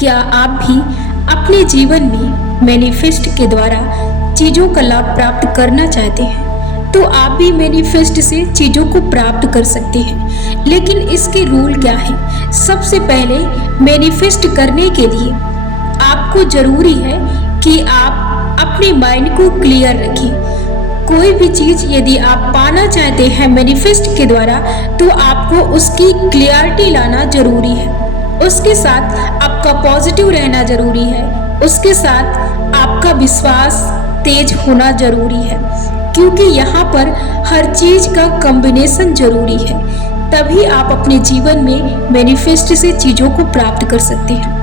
क्या आप भी अपने जीवन में मैनिफेस्ट के द्वारा चीज़ों का लाभ प्राप्त करना चाहते हैं? तो आप भी मैनिफेस्ट से चीज़ों को प्राप्त कर सकते हैं, लेकिन इसके रूल क्या है? सबसे पहले मैनिफेस्ट करने के लिए आपको ज़रूरी है कि आप अपने माइंड को क्लियर रखें। कोई भी चीज़ यदि आप पाना चाहते हैं मैनिफेस्ट के द्वारा, तो आपको उसकी क्लियरिटी लाना ज़रूरी है। उसके साथ आपका पॉजिटिव रहना ज़रूरी है। उसके साथ आपका विश्वास तेज होना ज़रूरी है, क्योंकि यहाँ पर हर चीज़ का कॉम्बिनेशन ज़रूरी है। तभी आप अपने जीवन में मैनिफेस्ट से चीज़ों को प्राप्त कर सकते हैं।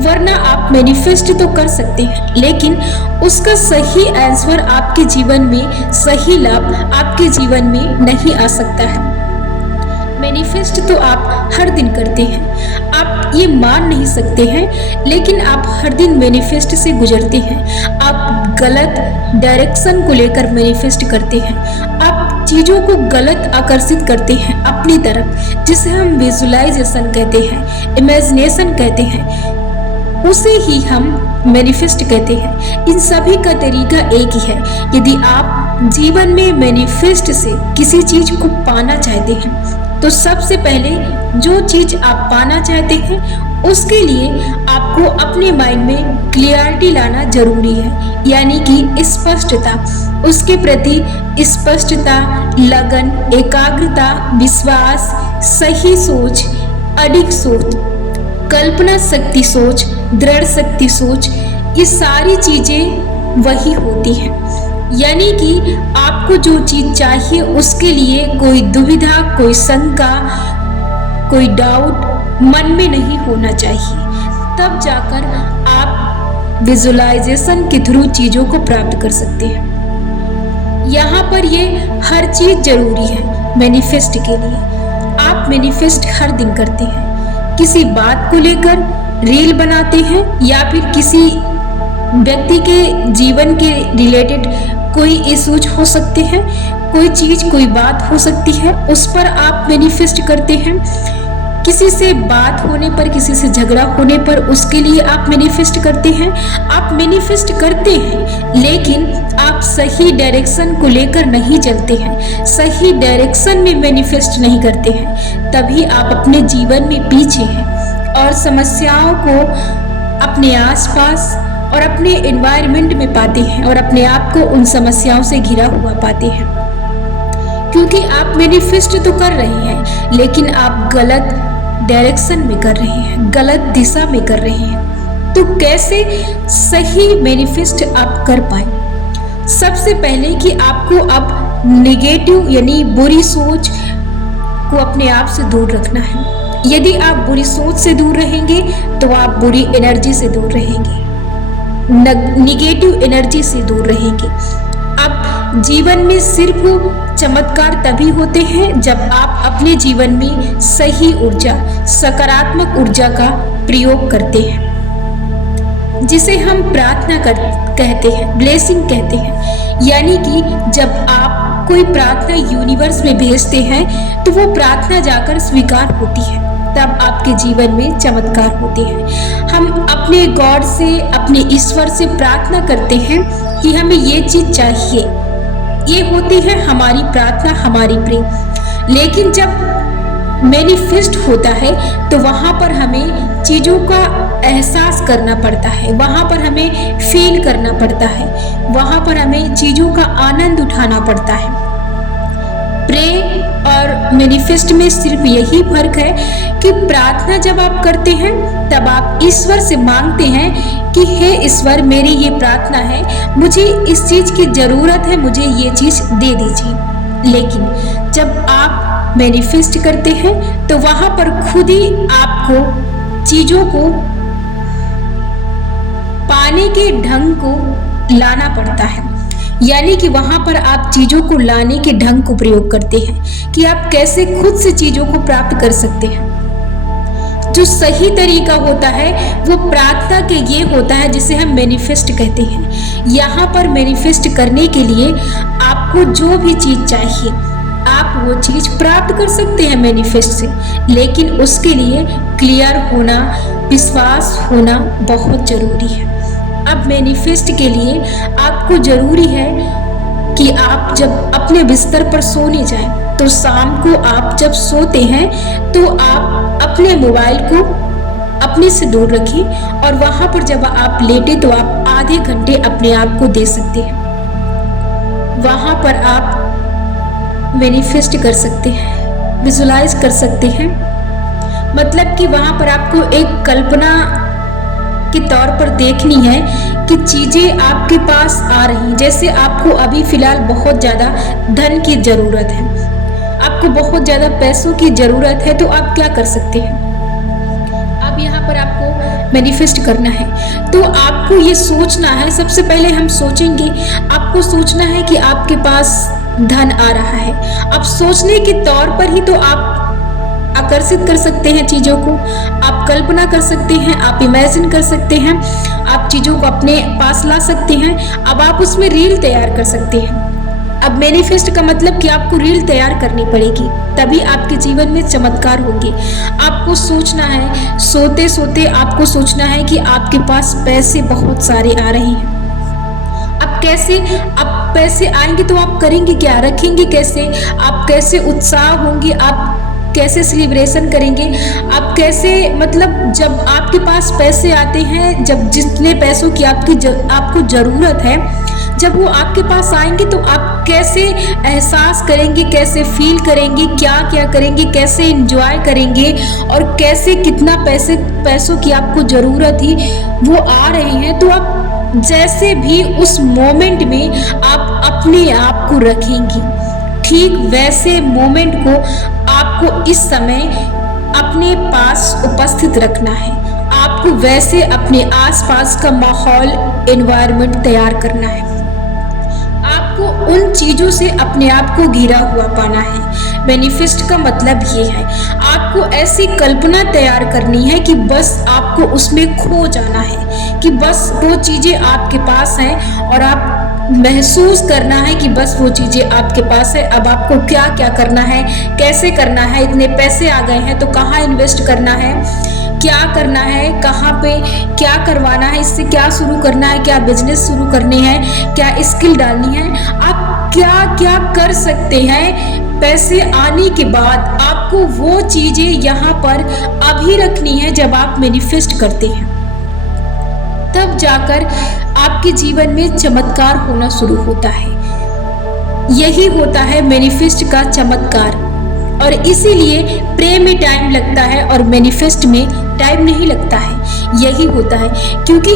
वरना आप मैनिफेस्ट तो कर सकते हैं, लेकिन उसका सही आंसर आपके जीवन में, सही लाभ आपके जीवन में नहीं आ सकता है। मैनिफेस्ट तो आप हर दिन करते हैं, आप ये मान नहीं सकते हैं, लेकिन आप हर दिन मैनिफेस्ट से गुजरते हैं। आप गलत डायरेक्शन को लेकर मैनिफेस्ट करते हैं। आप चीज़ों को गलत आकर्षित करते हैं अपनी तरफ, जिसे हम विजुअलाइजेशन कहते हैं, इमेजिनेशन कहते हैं, उसे ही हम मैनिफेस्ट कहते हैं। इन सभी का तरीका एक ही है। यदि आप जीवन में मैनिफेस्ट से किसी चीज़ को पाना चाहते हैं, तो सबसे पहले जो चीज़ आप पाना चाहते हैं, उसके लिए आपको अपने माइंड में क्लियरिटी लाना जरूरी है, यानी कि स्पष्टता, उसके प्रति स्पष्टता, लगन, एकाग्रता, विश्वास, सही सोच, अडिग सोच, कल्पना शक्ति सोच, दृढ़ शक्ति सोच, ये सारी चीज़ें वही होती हैं। यानी कि आपको जो चीज़ चाहिए उसके लिए कोई दुविधा, कोई शंका, कोई डाउट मन में नहीं होना चाहिए। तब जाकर आप विजुअलाइजेशन के थ्रू चीज़ों को प्राप्त कर सकते हैं। यहाँ पर ये हर चीज़ ज़रूरी है मैनिफेस्ट के लिए। आप मैनिफेस्ट हर दिन करते हैं, किसी बात को लेकर रील बनाते हैं, या फिर किसी व्यक्ति के जीवन के रिलेटेड कोई इश्यूज हो सकते हैं, कोई चीज़, कोई बात हो सकती है, उस पर आप मैनिफेस्ट करते हैं। किसी से बात होने पर, किसी से झगड़ा होने पर, उसके लिए आप मैनिफेस्ट करते हैं। आप मैनिफेस्ट करते हैं, लेकिन आप सही डायरेक्शन को लेकर नहीं चलते हैं, सही डायरेक्शन में मैनिफेस्ट नहीं करते हैं। तभी आप अपने जीवन में पीछे हैं और समस्याओं को अपने आसपास और अपने एनवायरनमेंट में पाते हैं, और अपने आप को उन समस्याओं से घिरा हुआ पाते हैं। क्योंकि आप मैनिफेस्ट तो कर रहे हैं, लेकिन आप गलत डायरेक्शन में कर रहे हैं, गलत दिशा में कर रहे हैं। तो कैसे सही मैनिफेस्ट आप कर पाए? सबसे पहले कि आपको अब नेगेटिव यानी बुरी सोच को अपने आप से दूर रखना है। यदि आप बुरी सोच से दूर रहेंगे, तो आप बुरी एनर्जी से दूर रहेंगे, निगेटिव एनर्जी से दूर रहेंगे। अब जीवन में सिर्फ चमत्कार तभी होते हैं जब आप अपने जीवन में सही ऊर्जा, सकारात्मक ऊर्जा का प्रयोग करते हैं, जिसे हम प्रार्थना कहते हैं, ब्लेसिंग कहते हैं। यानी कि जब आप कोई प्रार्थना यूनिवर्स में भेजते हैं, तो वो प्रार्थना जाकर स्वीकार होती है, तब आपके जीवन में चमत्कार होते हैं। हम अपने गॉड से, अपने ईश्वर से प्रार्थना करते हैं कि हमें ये चीज़ चाहिए, ये होती है हमारी प्रार्थना, हमारी प्रेम। लेकिन जब मैनिफेस्ट होता है, तो वहाँ पर हमें चीज़ों का एहसास करना पड़ता है, वहाँ पर हमें फील करना पड़ता है, वहाँ पर हमें चीज़ों का आनंद उठाना पड़ता है। प्रे और मैनिफेस्ट में सिर्फ यही फर्क है कि प्रार्थना जब आप करते हैं, तब आप ईश्वर से मांगते हैं कि हे ईश्वर, मेरी ये प्रार्थना है, मुझे इस चीज़ की ज़रूरत है, मुझे ये चीज़ दे दीजिए। लेकिन जब आप मैनिफेस्ट करते हैं, तो वहाँ पर खुद ही आपको चीज़ों को पाने के ढंग को लाना पड़ता है। यानी कि वहाँ पर आप चीज़ों को लाने के ढंग को प्रयोग करते हैं कि आप कैसे खुद से चीज़ों को प्राप्त कर सकते हैं। जो सही तरीका होता है वो प्रार्थना के ये होता है, जिसे हम मैनिफेस्ट कहते हैं। यहाँ पर मैनिफेस्ट करने के लिए आपको जो भी चीज़ चाहिए, आप वो चीज़ प्राप्त कर सकते हैं मैनिफेस्ट से, लेकिन उसके लिए क्लियर होना, विश्वास होना बहुत ज़रूरी है। अब मैनिफेस्ट के लिए आपको ज़रूरी है कि आप जब अपने बिस्तर पर सोने जाएं तो शाम को आप जब सोते हैं तो आप अपने मोबाइल को अपने से दूर रखें और वहाँ पर जब आप लेटे तो आप आधे घंटे अपने आप को दे सकते हैं। वहाँ पर आप मैनिफेस्ट कर सकते हैं, विजुलाइज कर सकते हैं। मतलब कि वहाँ पर आपको एक कल्पना के तौर पर देखनी है कि चीज़ें आपके पास आ रही। जैसे आपको अभी फ़िलहाल बहुत ज़्यादा धन की ज़रूरत है, आपको बहुत ज़्यादा पैसों की ज़रूरत है, तो आप क्या कर सकते हैं? अब यहाँ पर आपको मैनिफेस्ट करना है तो आपको ये सोचना है। सबसे पहले हम सोचेंगे, आपको सोचना है कि आपके पास धन आ रहा है। अब सोचने के तौर पर ही तो आप आकर्षित कर सकते हैं चीज़ों को, आप कल्पना कर सकते हैं, आप इमेजिन कर सकते हैं, आप चीज़ों को अपने पास ला सकते हैं। अब आप उसमें रील तैयार कर सकते हैं। अब मैनिफेस्ट का मतलब कि आपको रील तैयार करनी पड़ेगी, तभी आपके जीवन में चमत्कार होंगे। आपको सोचना है, सोते सोते आपको सोचना है कि आपके पास पैसे बहुत सारे आ रहे हैं। अब कैसे, अब पैसे आएंगे तो आप करेंगे क्या, रखेंगे कैसे, आप कैसे उत्साह होंगे, आप कैसे सेलिब्रेशन करेंगे, आप कैसे, मतलब जब आपके पास पैसे आते हैं, जब जितने पैसों की आपको ज़रूरत है, जब वो आपके पास आएंगे तो आप कैसे एहसास करेंगे, कैसे फील करेंगे, क्या क्या करेंगे, कैसे एंजॉय करेंगे और कैसे कितना पैसों की आपको ज़रूरत थी वो आ रहे हैं। तो आप जैसे भी उस मोमेंट में आप अपने आप को रखेंगी, ठीक वैसे मोमेंट को आपको इस समय अपने पास उपस्थित रखना है। आपको वैसे अपने आसपास का माहौल, एनवायरनमेंट तैयार करना है। आपको उन चीज़ों से अपने आप को घिरा हुआ पाना है। मैनिफेस्ट का मतलब ये है, आपको ऐसी कल्पना तैयार करनी है कि बस आपको उसमें खो जाना है, कि बस वो चीज़ें आपके पास हैं और आप महसूस करना है कि बस वो चीज़ें आपके पास है। अब आपको क्या क्या करना है, कैसे करना है, इतने पैसे आ गए हैं तो कहाँ इन्वेस्ट करना है, क्या करना है, कहाँ पे क्या करवाना है, इससे क्या शुरू करना है, क्या बिजनेस शुरू करने हैं, क्या स्किल डालनी है, आप क्या क्या कर सकते हैं। पैसे आने के बाद आपको वो चीज़ें यहाँ पर अभी रखनी है। जब आप मैनिफेस्ट करते हैं तब जाकर आपके जीवन में चमत्कार होना शुरू होता है। यही होता है मैनिफेस्ट का चमत्कार। और इसीलिए प्रे में टाइम लगता है और मैनिफेस्ट में टाइम नहीं लगता है। यही होता है क्योंकि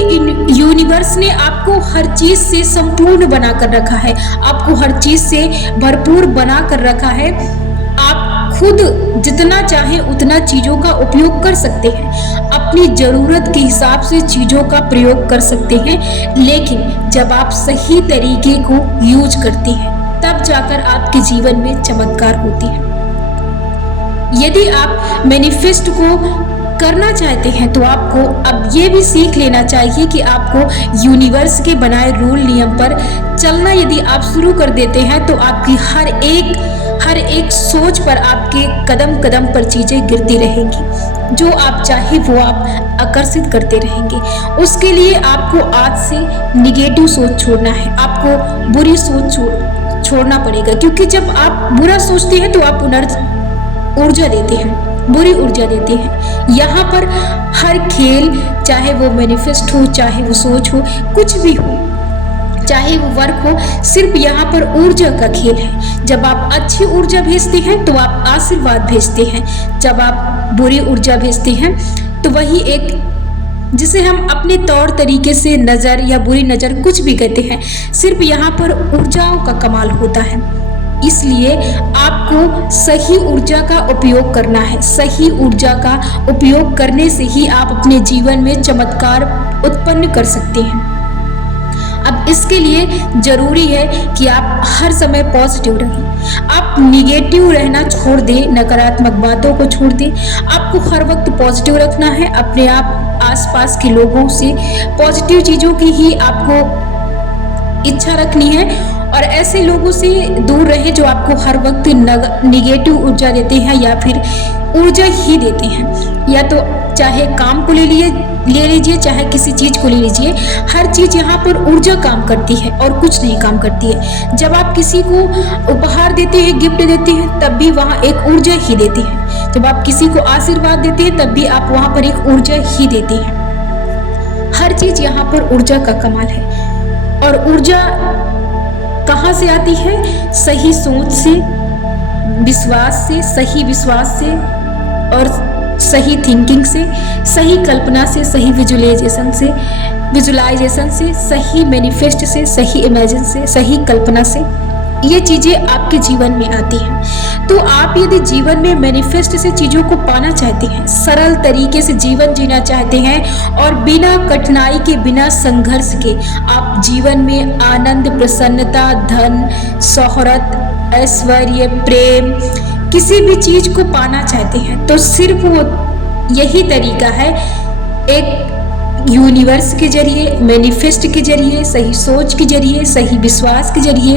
यूनिवर्स ने आपको हर चीज़ से संपूर्ण बना कर रखा है, आपको हर चीज़ से भरपूर बना कर रखा है। आप खुद जितना चाहे उतना चीज़ों का उपयोग कर सकते हैं, अपनी ज़रूरत के हिसाब से चीज़ों का प्रयोग कर सकते हैं। लेकिन जब आप सही तरीके को यूज करते हैं तब जाकर आपके जीवन में चमत्कार होती है। यदि आप मैनिफेस्ट को करना चाहते हैं तो आपको अब ये भी सीख लेना चाहिए कि आपको यूनिवर्स के बनाए रूल नियम पर चलना यदि आप शुरू कर देते हैं तो आपकी हर एक सोच पर आपके कदम कदम पर चीज़ें गिरती रहेंगी। जो आप चाहे वो आप आकर्षित करते रहेंगे। उसके लिए आपको आज से निगेटिव सोच छोड़ना है, आपको बुरी सोच छोड़ना पड़ेगा। क्योंकि जब आप बुरा सोचते हैं तो आप ऊर्जा देते हैं, बुरी ऊर्जा देते हैं। यहाँ पर हर खेल, चाहे वो मैनिफेस्ट हो, चाहे वो सोच हो, कुछ भी हो, चाहे वो वर्क हो, सिर्फ यहाँ पर ऊर्जा का खेल है। जब आप अच्छी ऊर्जा भेजते हैं तो आप आशीर्वाद भेजते हैं, जब आप बुरी ऊर्जा भेजते हैं तो वही एक, जिसे हम अपने तौर तरीके से नज़र या बुरी नज़र कुछ भी कहते हैं, सिर्फ यहाँ पर ऊर्जाओं का कमाल होता है। इसलिए आपको सही ऊर्जा का उपयोग करना है। सही ऊर्जा का उपयोग करने से ही आप अपने जीवन में चमत्कार उत्पन्न कर सकते हैं। अब इसके लिए ज़रूरी है कि आप हर समय पॉजिटिव रहें। आप निगेटिव रहना छोड़ दें, नकारात्मक बातों को छोड़ दें। आपको हर वक्त पॉजिटिव रखना है। अपने आप आसपास के लोगों से पॉजिटिव चीज़ों की ही आपको इच्छा रखनी है और ऐसे लोगों से दूर रहे जो आपको हर वक्त निगेटिव ऊर्जा देते हैं या फिर ऊर्जा ही देते हैं। या तो चाहे काम को ले लीजिए, चाहे किसी चीज को ले लीजिए, हर चीज यहाँ पर ऊर्जा काम करती है और कुछ नहीं काम करती है। जब आप किसी को उपहार देते हैं, गिफ्ट देते हैं, तब भी वहाँ एक ऊर्जा ही देते हैं। जब आप किसी को आशीर्वाद देते हैं, तब भी आप वहाँ पर एक ऊर्जा ही देते हैं। हर चीज यहाँ पर ऊर्जा का कमाल है। और ऊर्जा कहाँ से आती है? सही सोच से, विश्वास से, सही विश्वास से और सही थिंकिंग से, सही कल्पना से, सही विजुअलाइजेशन से, सही मैनिफेस्ट से, सही इमेजिन से, सही कल्पना से, ये चीजें आपके जीवन में आती हैं। तो आप यदि जीवन में मैनिफेस्ट से चीजों को पाना चाहते हैं, सरल तरीके से जीवन जीना चाहते हैं और बिना कठिनाई के, बिना संघर्ष के आप जीवन में आनंद, प्रसन्नता, धन, शोहरत, ऐश्वर्य, प्रेम, किसी भी चीज को पाना चाहते हैं, तो सिर्फ वो यही तरीका है, एक यूनिवर्स के जरिए, मैनिफेस्ट के जरिए, सही सोच के जरिए, सही विश्वास के जरिए